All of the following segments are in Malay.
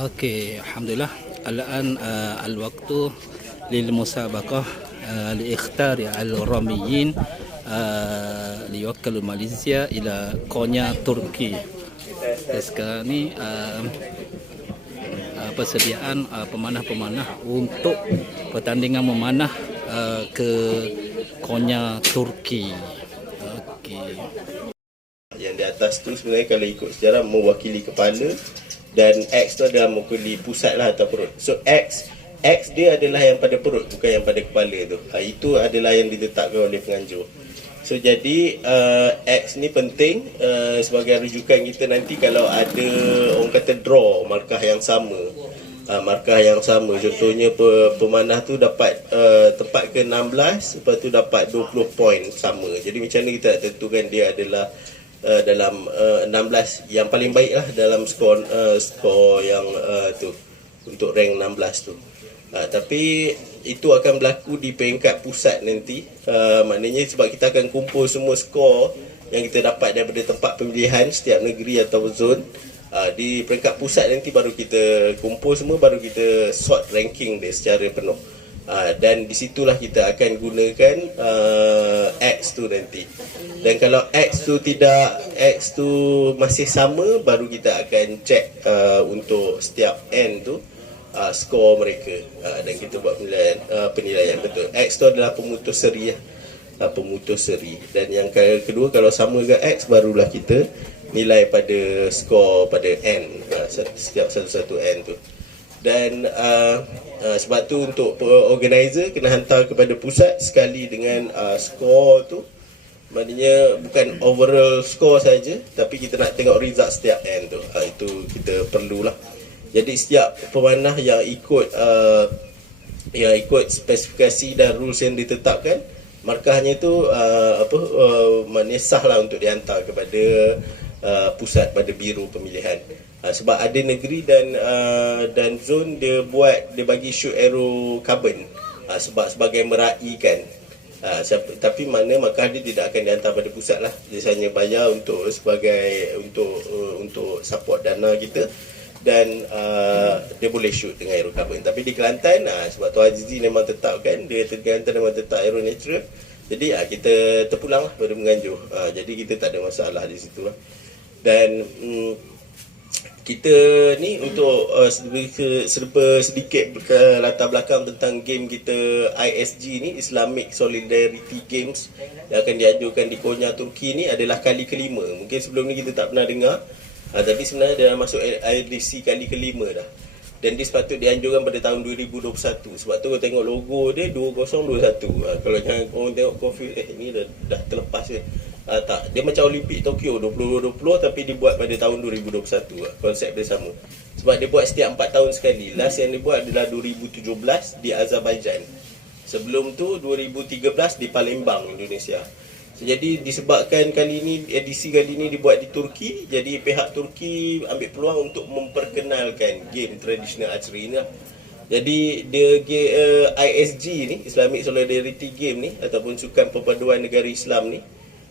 اوكي الحمد لله. الان الوقت للمسابقة لاختيار الراميين ليوكلوا ماليزيا إلى كونيا تركي. Sekarang ni persediaan pemanah-pemanah untuk pertandingan memanah ke Konya Turki. Okey. Yang di atas tu sebenarnya kalau ikut sejarah mewakili kepala, dan X tu adalah mewakili pusat lah atau perut. So X dia adalah yang pada perut, bukan yang pada kepala tu. Itu adalah yang diletakkan oleh penganjur. So jadi X ni penting sebagai rujukan kita nanti kalau ada orang kata draw markah yang sama. Markah yang sama, contohnya pemanah tu dapat tempat ke 16, lepas tu dapat 20 poin sama. Jadi macam mana kita nak tentukan dia adalah dalam 16 yang paling baik lah dalam skor yang tu untuk rank 16 tu. Tapi itu akan berlaku di peringkat pusat nanti. Maknanya sebab kita akan kumpul semua skor yang kita dapat daripada tempat pemilihan setiap negeri atau zon. Di peringkat pusat nanti baru kita kumpul semua, baru kita sort ranking dia secara penuh. Dan disitulah kita akan gunakan X tu nanti. Dan kalau X tu masih sama, baru kita akan check untuk setiap N tu skor mereka, dan kita buat penilaian betul. X tu adalah pemutus seri pemutus seri. Dan yang kedua, kalau sama dengan X, barulah kita nilai pada skor pada N, setiap satu-satu N tu. Dan sebab tu untuk organizer kena hantar kepada pusat sekali dengan skor tu. Maknanya bukan overall skor saja, tapi kita nak tengok result setiap N tu. Itu kita perlulah. Jadi setiap pemanah yang ikut spesifikasi dan rules yang ditetapkan, markahnya tu maknanya sah lah untuk dihantar kepada pusat pada biro pemilihan. Sebab ada negeri dan zon dia bagi shoot arrow carbon sebab sebagai meraihkan. Tapi mana markah dia tidak akan dihantar pada pusat lah. Dia hanya bayar untuk support dana kita, dan dia boleh shoot dengan arrow carbon. Tapi di Kelantan, sebab Tuan Azizi memang tetapkan, dia Kelantan memang tetap arrow natural, jadi kita terpulang lah pada menganjur. Jadi kita tak ada masalah di situ lah. Dan kita ni untuk serba sedikit latar belakang tentang game kita ISG ni, Islamic Solidarity Games, yang akan dianjurkan di Konya Turki ni adalah kali kelima. Mungkin sebelum ni kita tak pernah dengar, tapi sebenarnya dia dah masuk edisi kali kelima dah. Dan dia sepatutnya dianjurkan pada tahun 2021. Sebab tu kau tengok logo dia 2021. Kalau jangan korang tengok confuse, ni dah terlepas ke. Tak, dia macam Olimpik Tokyo 2020, tapi dibuat pada tahun 2021. Konsep dia sama. Sebab dia buat setiap 4 tahun sekali. Last yang dia buat adalah 2017 di Azerbaijan. Sebelum tu 2013 di Palembang, Indonesia. Jadi disebabkan edisi kali ini dibuat di Turki, jadi pihak Turki ambil peluang untuk memperkenalkan game tradisional archery ni. Jadi dia ISG ni, Islamic Solidarity Game ni, ataupun sukan perpaduan negara Islam ni,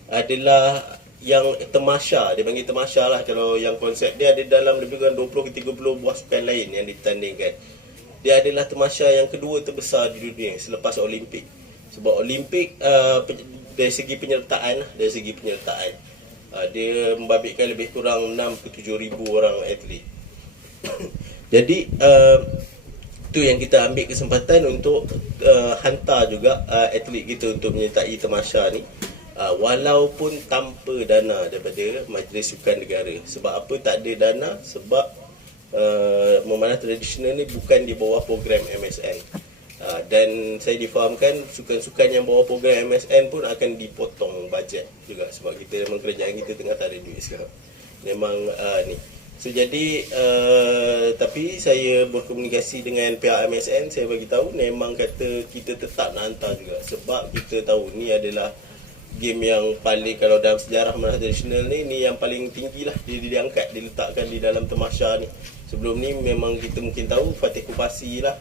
adalah yang tamasya. Dia panggil tamasya lah. Kalau yang konsep dia ada dalam lebih kurang 20 ke 30 buah sukan lain yang ditandingkan. Dia adalah tamasya yang kedua terbesar di dunia selepas Olimpik. Sebab Olimpik dari segi penyertaan, dia membabitkan lebih kurang 6 ke 7 ribu orang atlet. Jadi tu yang kita ambil kesempatan untuk hantar juga atlet kita untuk menyertai tamasya ni, walaupun tanpa dana daripada Majlis Sukan Negara. Sebab apa tak ada dana? Sebab memanah tradisional ni bukan di bawah program MSN. Dan saya difahamkan sukan-sukan yang bawah program MSN pun akan dipotong bajet juga. Sebab kita memang kerajaan kita tengah tak ada duit sekarang. Memang ni. So jadi tapi saya berkomunikasi dengan pihak MSN. Saya bagi tahu memang kata kita tetap nak hantar juga. Sebab kita tahu ni adalah game yang paling, kalau dalam sejarah memanah tradisional ni yang paling tinggi lah. Dia diangkat, diletakkan di dalam tamasya ni. Sebelum ni memang kita mungkin tahu Fatih Kupasi lah,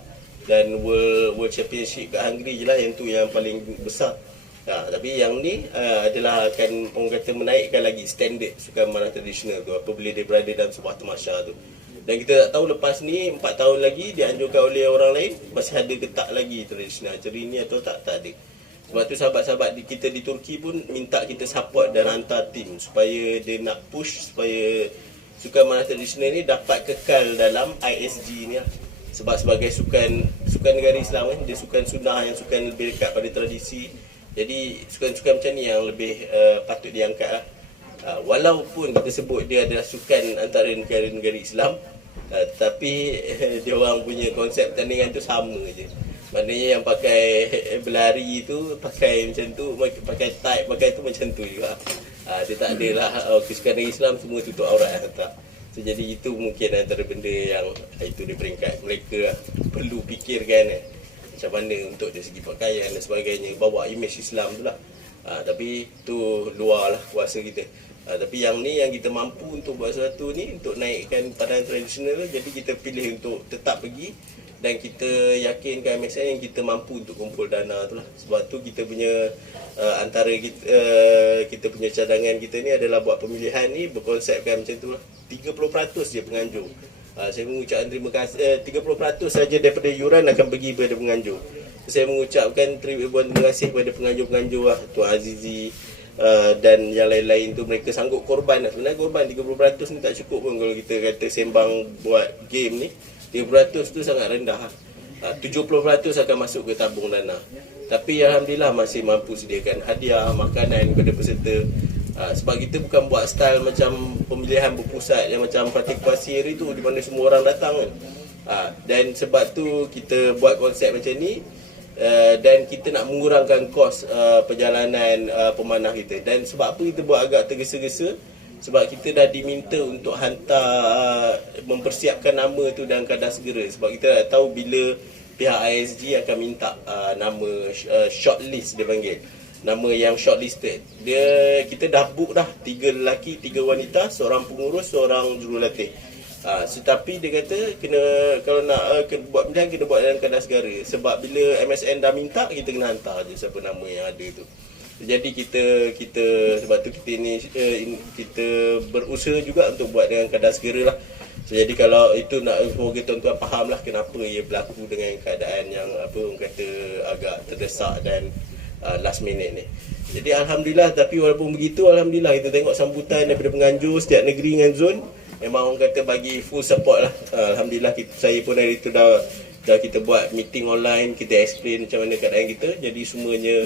dan World Championship kat Hungary je lah yang tu yang paling besar. Tapi yang ni adalah akan orang kata menaikkan lagi standard sukan memanah tradisional tu apabila dia berada dalam sebuah tamasya tu. Dan kita tak tahu lepas ni 4 tahun lagi dianjurkan oleh orang lain, masih ada ke tak lagi tradisional archery ni atau tak ada. Sebab tu sahabat-sahabat kita di Turki pun minta kita support dan hantar tim supaya dia nak push supaya sukan memanah tradisional ni dapat kekal dalam ISG ni lah. Sebab sebagai sukan negara Islam kan, dia sukan sunnah yang sukan lebih dekat pada tradisi. Jadi sukan-sukan macam ni yang lebih patut diangkat lah. Walaupun kita sebut dia adalah sukan antara negara-negara Islam, tapi dia orang punya konsep pertandingan tu sama je. Maknanya yang pakai berlari tu pakai macam tu, pakai tight, pakai tu macam tu juga. Dia tak adalah sukan Islam semua tutup aurat tak. So, jadi itu mungkin antara benda yang itu di peringkat mereka perlu fikirkan macam mana untuk dari segi pakaian dan sebagainya, bawa imej Islam tu lah. Tapi tu luar lah kuasa kita. Tapi yang ni yang kita mampu untuk buat sesuatu ni, untuk naikkan padanan tradisional, jadi kita pilih untuk tetap pergi. Dan kita yakinkan MSN yang kita mampu untuk kumpul dana tu lah. Sebab tu kita punya antara kita punya cadangan kita ni adalah buat pemilihan ni berkonsepkan macam tu lah. 30% je penganjur. Saya mengucapkan terima kasih, 30% saja daripada yuran akan pergi kepada penganjur. Saya mengucapkan terima kasih kepada penganjur-penganjur lah, Tuan Azizi dan yang lain-lain tu, mereka sanggup korban lah. Sebenarnya korban 30% ni tak cukup pun kalau kita kata sembang buat game ni. 30% tu sangat rendah. 70% akan masuk ke tabung dana. Tapi Alhamdulillah masih mampu sediakan hadiah, makanan kepada peserta. Sebab kita bukan buat style macam pemilihan berpusat yang macam Fatih Pasir itu, di mana semua orang datang kan. Dan sebab tu kita buat konsep macam ni. Dan kita nak mengurangkan kos perjalanan pemanah kita. Dan sebab apa kita buat agak tergesa-gesa? Sebab kita dah diminta untuk hantar mempersiapkan nama tu dalam keadaan segera. Sebab kita dah tahu bila pihak ISG akan minta nama shortlist, dia panggil. Nama yang shortlisted. Kita dah book dah 3 lelaki, 3 wanita, seorang pengurus, seorang jurulatih. Tetapi dia kata kalau nak buat pilihan kena buat dalam keadaan segera. Sebab bila MSN dah minta, kita kena hantar je siapa nama yang ada tu. Jadi kita sebab tu kita berusaha juga untuk buat dengan keadaan segera lah. So, jadi kalau itu nak, semoga tuan-tuan faham lah kenapa ia berlaku dengan keadaan yang orang kata agak terdesak dan last minute ni. Jadi Alhamdulillah, tapi walaupun begitu Alhamdulillah kita tengok sambutan daripada penganjur setiap negeri dengan zon, memang orang kata bagi full support lah. Alhamdulillah saya pun dari itu dah kita buat meeting online, kita explain macam mana keadaan kita. Jadi semuanya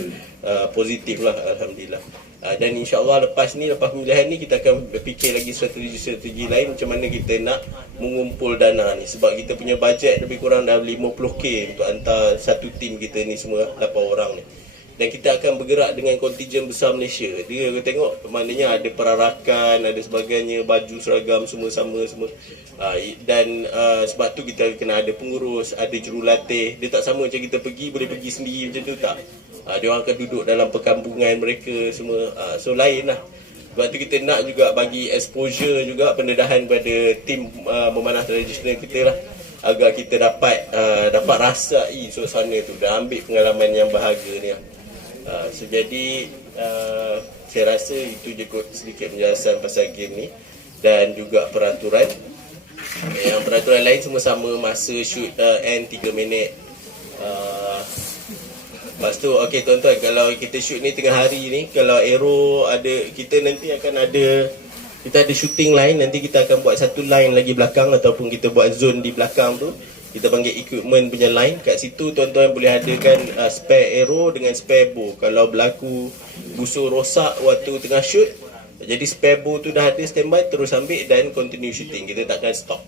positif lah Alhamdulillah. Dan insyaAllah lepas pemilihan ni kita akan fikir lagi strategi lain macam mana kita nak mengumpul dana ni. Sebab kita punya bajet lebih kurang dah 50k untuk hantar satu tim kita ni semua 8 orang ni. Dan kita akan bergerak dengan kontingen besar Malaysia. Dia tengok maknanya ada perarakan, ada sebagainya, baju seragam semua sama semua. Dan sebab tu kita kena ada pengurus, ada jurulatih. Dia tak sama macam kita boleh pergi sendiri macam tu, tak. Dia orang akan duduk dalam perkampungan mereka semua. So lain lah. Sebab tu kita nak juga bagi exposure juga, pendedahan pada tim memanah tradisional kita lah, agar kita dapat rasai suasana tu dan ambil pengalaman yang berharga ni lah. So jadi saya rasa itu je kot sedikit penjelasan pasal game ni. Dan juga peraturan. Yang peraturan lain semua sama, masa shoot end 3 minit. Lepas tu okey tuan-tuan, kalau kita shoot ni tengah hari ni, kalau arrow ada, kita nanti akan ada, kita ada shooting line, nanti kita akan buat satu line lagi belakang, ataupun kita buat zone di belakang tu. Kita panggil equipment punya line. Kat situ tuan-tuan boleh adakan spare arrow dengan spare bow. Kalau berlaku busur rosak waktu tengah shoot, jadi spare bow tu dah ada standby, terus ambil dan continue shooting. Kita takkan stop.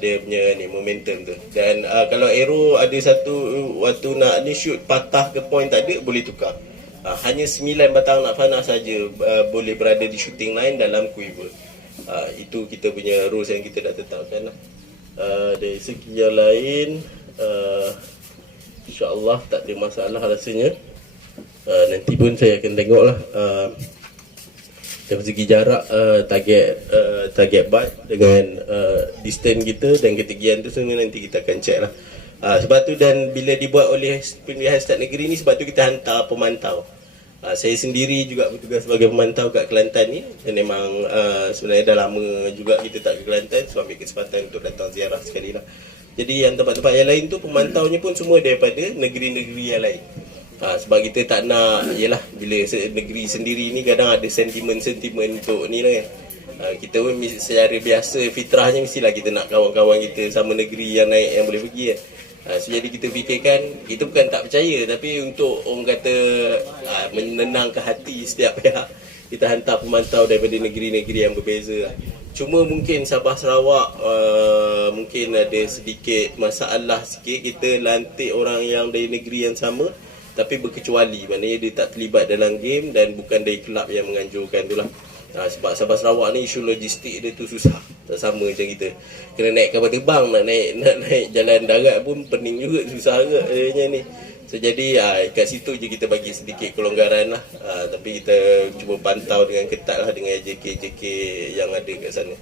Dia punya ni momentum tu. Dan kalau arrow ada satu waktu nak ni shoot patah ke point tak ada, boleh tukar. Hanya 9 batang nak panah saja boleh berada di shooting line dalam quiver. Itu kita punya rules yang kita dah tetapkan lah. Dari segi yang lain, InsyaAllah tak ada masalah rasanya. Nanti pun saya akan tengok lah dari segi jarak, target bat dengan distance kita dan ketinggian tu semua nanti kita akan check lah. Sebab tu, dan bila dibuat oleh pemilihan start negeri ni, sebab tu kita hantar pemantau. Saya sendiri juga bertugas sebagai pemantau kat Kelantan ni, dan memang sebenarnya dah lama juga kita tak ke Kelantan, so ambil kesempatan untuk datang ziarah sekali lah. Jadi yang tempat-tempat yang lain tu pemantaunya pun semua daripada negeri-negeri yang lain. Sebab kita tak nak, yelah, bila negeri sendiri ni kadang ada sentimen-sentimen untuk ni lah kan. Kita pun secara biasa fitrahnya mestilah kita nak kawan-kawan kita sama negeri yang naik yang boleh pergi kan. So, jadi kita fikirkan, kita bukan tak percaya, tapi untuk orang kata menenangkan hati setiap pihak, kita hantar pemantau daripada negeri-negeri yang berbeza. Cuma mungkin Sabah Sarawak mungkin ada sedikit masalah sikit, kita lantik orang yang dari negeri yang sama tapi berkecuali, maknanya dia tak terlibat dalam game dan bukan dari kelab yang menganjurkan tu lah. Sebab Sabah Sarawak ni isu logistik dia tu susah, tak sama macam kita. Kena naik kapal terbang, nak naik jalan darat pun pening juga, susah juga macam ni. So jadi kat situ je kita bagi sedikit kelonggaran lah. Tapi kita cuba pantau dengan ketat lah dengan JK yang ada kat sana.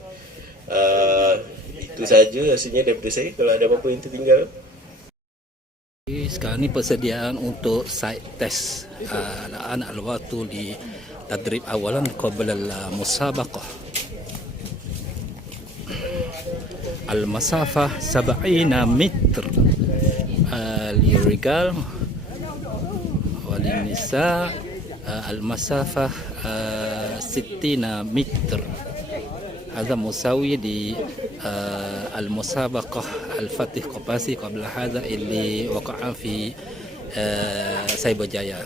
Itu saja rasanya daripada saya. Kalau ada apa-apa yang tertinggal. Sekarang ni persediaan untuk site test anak al-waktu di tadrib awalan qabla al-musabaqah. Al-masafah 70 meter للرجال وللنساء المسافة 60 متر. هذا مساوي للمسابقة الفتح قباسي قبل هذا اللي وقع في Cyberjaya.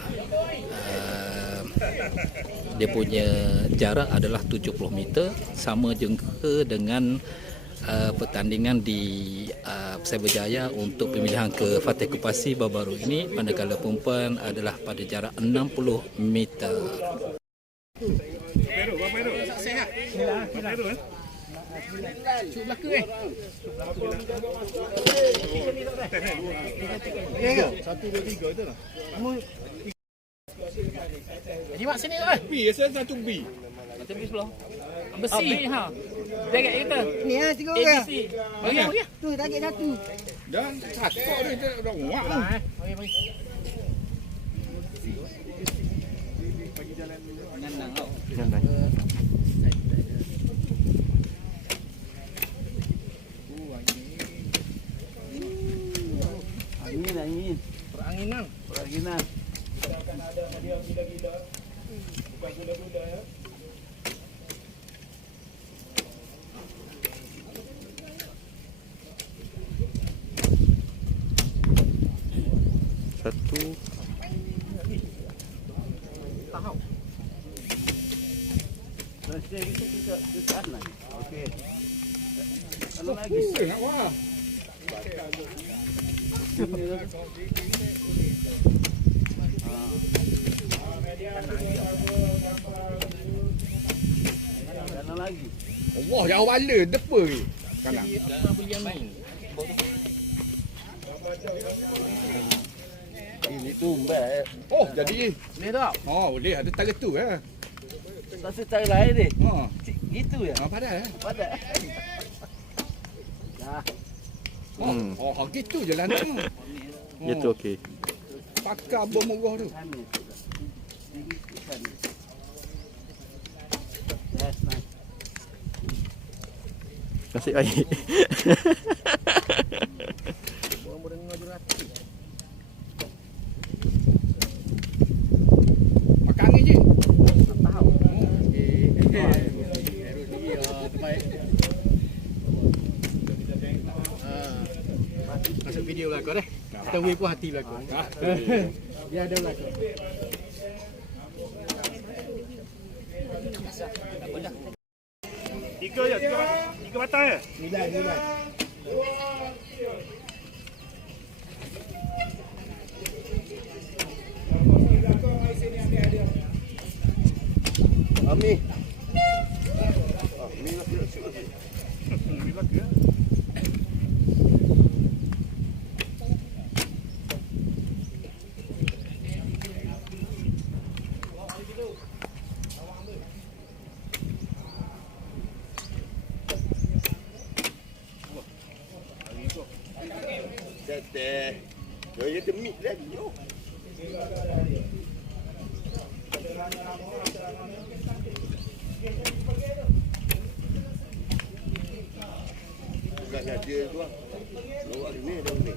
Dia punya jarak adalah 70 meter, sama jengka dengan pertandingan di Cyberjaya untuk pemilihan ke Fatih Kupasi baru-baru ini, manakala perempuan adalah pada jarak 60 meter. Jadi mak sini kan? B, saya satu B. Satu B sebelah. Besi ha. Target kita. Ni ha, 3 orang. ABC. Bagi. Tu target satu. Dan satu dia dah muak tu. Bagi. Nandang tau. Angin. Peranginan. Peranginan. Akan ada hadiah gila-gila. Bukan gula-gula ya. Satu. Tahu. Masih kita ke kanan. Okey. Kalau lagi nak wah. Kanan lagi. Allah jauh bala depa ni. Kanan. Kita beli yang main. Ini tumbal. Oh, jadi. Boleh tak? Oh, boleh ada tala tu ya. Tak secara lain ni. Ha. Gitu ya. Padahal. Padat. Dah. Oh, gitu je lah nak. Itu okey. Pakar bermurah tu. Sana. That's nice. Kasih air. Makan angin je. Tahu. Masuk video belakang dah. Kita wave pun hati belakang. Dia ada belakang. Tiga je, tiga batang je. Nilai. Ami. Tete. Yo, you the meat lagi yo. Bukannya dia tu lah. Luar ini ada ni.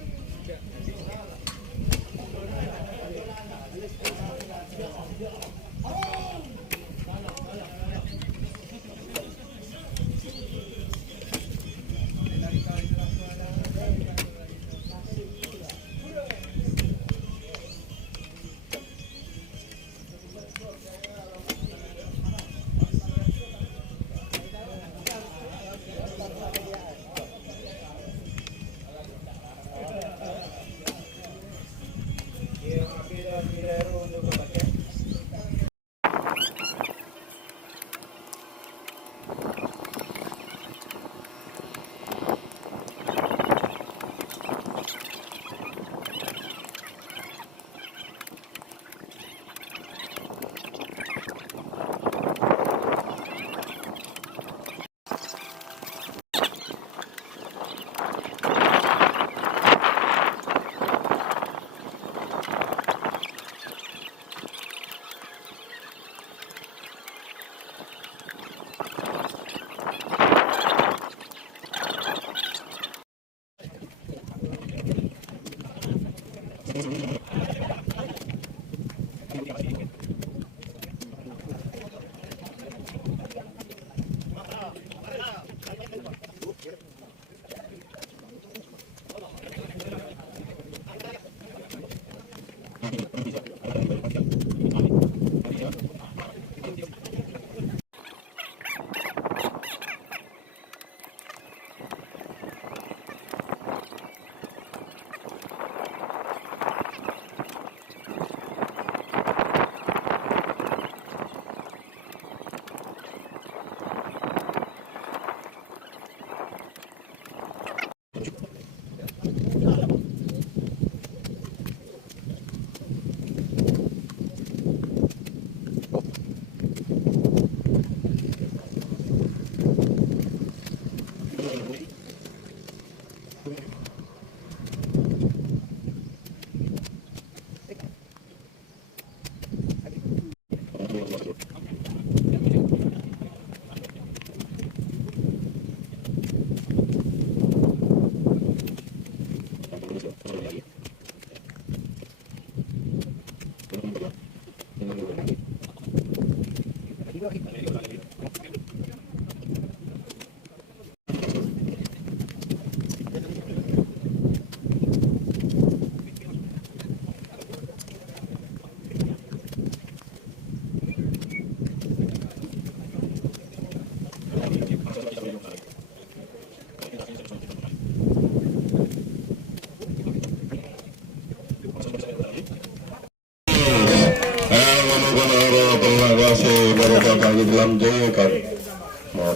Bagi dalam jaya kan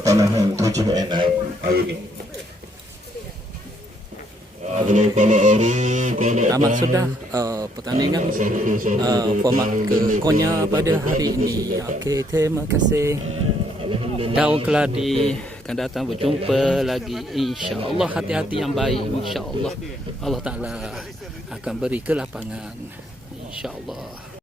panahan 7 naik hari ni. Tamat sudah pertandingan format ke Konya pada hari ini. Okey, terima kasih. Daun keladi akan datang berjumpa lagi, insya-Allah. Hati-hati yang baik, insya-Allah. Allah Taala akan beri kelapangan, insya-Allah.